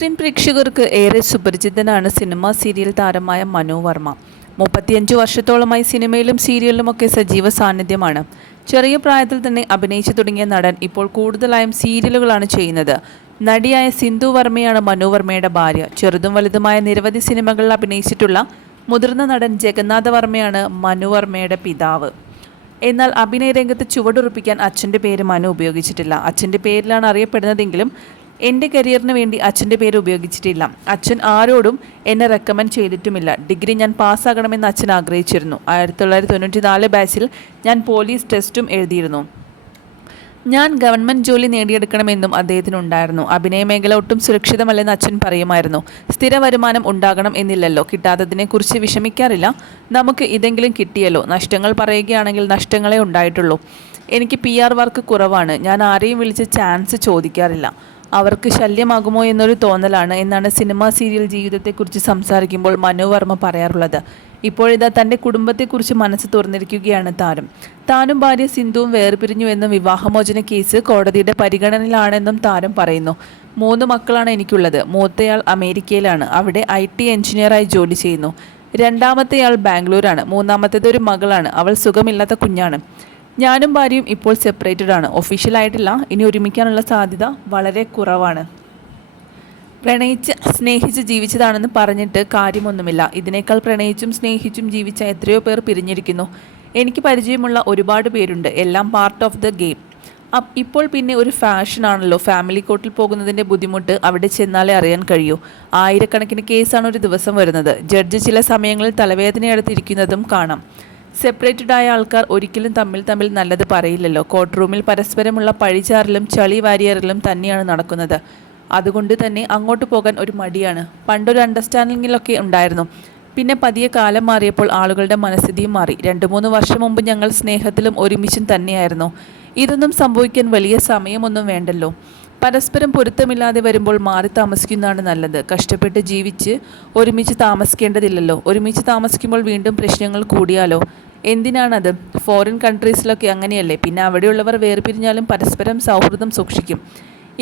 Screen പ്രേക്ഷകർക്ക് ഏറെ സുപരിചിതനാണ് cinema serial താരമായ മനു വർമ്മ. 35 വർഷത്തോളമായി സിനിമയിലും സീരിയലിലുമൊക്കെ സജീവ സാന്നിധ്യമാണ്. ചെറിയ പ്രായത്തിൽ തന്നെ അഭിനയിച്ചു തുടങ്ങിയ നടൻ ഇപ്പോൾ കൂടുതലായും സീരിയലുകളാണ് ചെയ്യുന്നത്. നടിയായ സിന്ധു വർമ്മയാണ് മനു വർമ്മയുടെ ഭാര്യ. ചെറുതും വലുതുമായ നിരവധി സിനിമകളിൽ അഭിനയിച്ചിട്ടുള്ള മുതിർന്ന നടൻ ജഗന്നാഥ വർമ്മയാണ് മനു വർമ്മയുടെ പിതാവ്. എന്നാൽ അഭിനയ രംഗത്ത് ചുവടുറപ്പിക്കാൻ അച്ഛൻ്റെ പേര് മനു ഉപയോഗിച്ചിട്ടില്ല. അച്ഛൻ്റെ പേരിലാണ് അറിയപ്പെടുന്നതെങ്കിലും എൻ്റെ കരിയറിന് വേണ്ടി അച്ഛൻ്റെ പേര് ഉപയോഗിച്ചിട്ടില്ല. അച്ഛൻ ആരോടും എന്നെ റെക്കമെൻഡ് ചെയ്തിട്ടുമില്ല. ഡിഗ്രി ഞാൻ പാസ്സാകണമെന്ന് അച്ഛൻ ആഗ്രഹിച്ചിരുന്നു. 1994 ബാച്ചിൽ ഞാൻ പോലീസ് ടെസ്റ്റും എഴുതിയിരുന്നു. ഞാൻ ഗവൺമെൻറ് ജോലി നേടിയെടുക്കണമെന്നും അദ്ദേഹത്തിനുണ്ടായിരുന്നു. അഭിനയ മേഖല ഒട്ടും സുരക്ഷിതമല്ലെന്ന് അച്ഛൻ പറയുമായിരുന്നു. സ്ഥിര വരുമാനം ഉണ്ടാകണം എന്നില്ലല്ലോ. കിട്ടാത്തതിനെക്കുറിച്ച് വിഷമിക്കാറില്ല. നമുക്ക് ഇതെങ്കിലും കിട്ടിയല്ലോ. നഷ്ടങ്ങൾ പറയുകയാണെങ്കിൽ നഷ്ടങ്ങളെ ഉണ്ടായിട്ടുള്ളൂ. എനിക്ക് PR വർക്ക് കുറവാണ്. ഞാൻ ആരെയും വിളിച്ച് ചാൻസ് ചോദിക്കാറില്ല. അവർക്ക് ശല്യമാകുമോ എന്നൊരു തോന്നലാണ് എന്നാണ് സിനിമ സീരിയൽ ജീവിതത്തെക്കുറിച്ച് സംസാരിക്കുമ്പോൾ മനു വർമ്മ പറയാറുള്ളത്. ഇപ്പോഴിതാ തൻ്റെ കുടുംബത്തെക്കുറിച്ച് മനസ്സ് തുറന്നിരിക്കുകയാണ് താരം. താനും ഭാര്യ സിന്ധുവും വേർപിരിഞ്ഞുവെന്നും വിവാഹമോചന കേസ് കോടതിയുടെ പരിഗണനയിലാണെന്നും താരം പറയുന്നു. 3 മക്കളാണ് എനിക്കുള്ളത്. മൂത്തയാൾ അമേരിക്കയിലാണ്. അവിടെ IT എഞ്ചിനീയറായി ജോലി ചെയ്യുന്നു. രണ്ടാമത്തെയാൾ ബാംഗ്ലൂരാണ്. മൂന്നാമത്തേത് ഒരു മകളാണ്. അവൾ സുഖമില്ലാത്ത കുഞ്ഞാണ്. ഞാനും ഭാര്യയും ഇപ്പോൾ സെപ്പറേറ്റഡ് ആണ്. ഒഫീഷ്യലായിട്ടില്ല. ഇനി ഒരുമിക്കാനുള്ള സാധ്യത വളരെ കുറവാണ്. പ്രണയിച്ച് സ്നേഹിച്ച് ജീവിച്ചതാണെന്ന് പറഞ്ഞിട്ട് കാര്യമൊന്നുമില്ല. ഇതിനേക്കാൾ പ്രണയിച്ചും സ്നേഹിച്ചും ജീവിച്ച എത്രയോ പേർ പിരിഞ്ഞിരിക്കുന്നു. എനിക്ക് പരിചയമുള്ള ഒരുപാട് പേരുണ്ട്. എല്ലാം പാർട്ട് ഓഫ് ദ ഗെയിം. ഇപ്പോൾ പിന്നെ ഒരു ഫാഷനാണല്ലോ ഫാമിലി കോർട്ടിൽ പോകുന്നതിൻ്റെ ബുദ്ധിമുട്ട് അവിടെ ചെന്നാലേ അറിയാൻ കഴിയൂ. ആയിരക്കണക്കിന് കേസാണ് ഒരു ദിവസം വരുന്നത്. ജഡ്ജ് ചില സമയങ്ങളിൽ തലവേദനയെടുത്തിരിക്കുന്നതും കാണാം. സെപ്പറേറ്റഡ് ആയ ആൾക്കാർ ഒരിക്കലും തമ്മിൽ നല്ലത് പറയില്ലല്ലോ. കോർട്ട് റൂമിൽ പരസ്പരമുള്ള പഴിചാറിലും ചളി വാരിയറിലും തന്നെയാണ് നടക്കുന്നത്. അതുകൊണ്ട് തന്നെ അങ്ങോട്ട് പോകാൻ ഒരു മടിയാണ്. പണ്ടൊരു അണ്ടർസ്റ്റാൻഡിങ്ങിലൊക്കെ ഉണ്ടായിരുന്നു. പിന്നെ പതിയെ കാലം മാറിയപ്പോൾ ആളുകളുടെ മനസ്ഥിതിയും മാറി. 2-3 വർഷം മുമ്പ് ഞങ്ങൾ സ്നേഹത്തിലും ഒരുമിച്ചും തന്നെയായിരുന്നു. ഇതൊന്നും സംഭവിക്കാൻ വലിയ സമയമൊന്നും വേണ്ടല്ലോ. പരസ്പരം പൊരുത്തമില്ലാതെ വരുമ്പോൾ മാറി താമസിക്കുന്നതാണ് നല്ലത്. കഷ്ടപ്പെട്ട് ജീവിച്ച് ഒരുമിച്ച് താമസിക്കേണ്ടതില്ലല്ലോ. ഒരുമിച്ച് താമസിക്കുമ്പോൾ വീണ്ടും പ്രശ്നങ്ങൾ കൂടിയാലോ? എന്തിനാണത്? ഫോറിൻ കൺട്രീസിലൊക്കെ അങ്ങനെയല്ലേ. പിന്നെ അവിടെയുള്ളവർ വേർപിരിഞ്ഞാലും പരസ്പരം സൗഹൃദം സൂക്ഷിക്കും.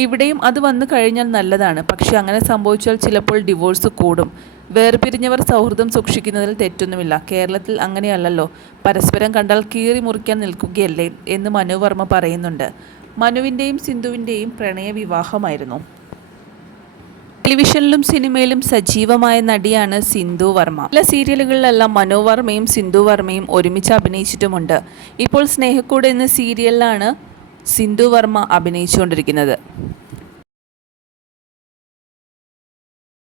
ഇവിടെയും അത് വന്നു കഴിഞ്ഞാൽ നല്ലതാണ്. പക്ഷെ അങ്ങനെ സംഭവിച്ചാൽ ചിലപ്പോൾ ഡിവോഴ്സ് കൂടും. വേർപിരിഞ്ഞവർ സൗഹൃദം സൂക്ഷിക്കുന്നതിൽ തെറ്റൊന്നുമില്ല. കേരളത്തിൽ അങ്ങനെയല്ലല്ലോ. പരസ്പരം കണ്ടാൽ കീറി മുറിക്കാൻ നിൽക്കുകയല്ലേ എന്ന് മനു വർമ്മ പറയുന്നുണ്ട്. മനുവിൻ്റെയും സിന്ധുവിൻ്റെയും പ്രണയ വിവാഹമായിരുന്നു. ടെലിവിഷനിലും സിനിമയിലും സജീവമായ നടിയാണ് സിന്ധു വർമ്മ. ചില സീരിയലുകളിലെല്ലാം മനു വർമ്മയും സിന്ധു വർമ്മയും ഒരുമിച്ച് അഭിനയിച്ചിട്ടുമുണ്ട്. ഇപ്പോൾ സ്നേഹക്കൂട് എന്ന സീരിയലിലാണ് സിന്ധു വർമ്മ അഭിനയിച്ചുകൊണ്ടിരിക്കുന്നത്.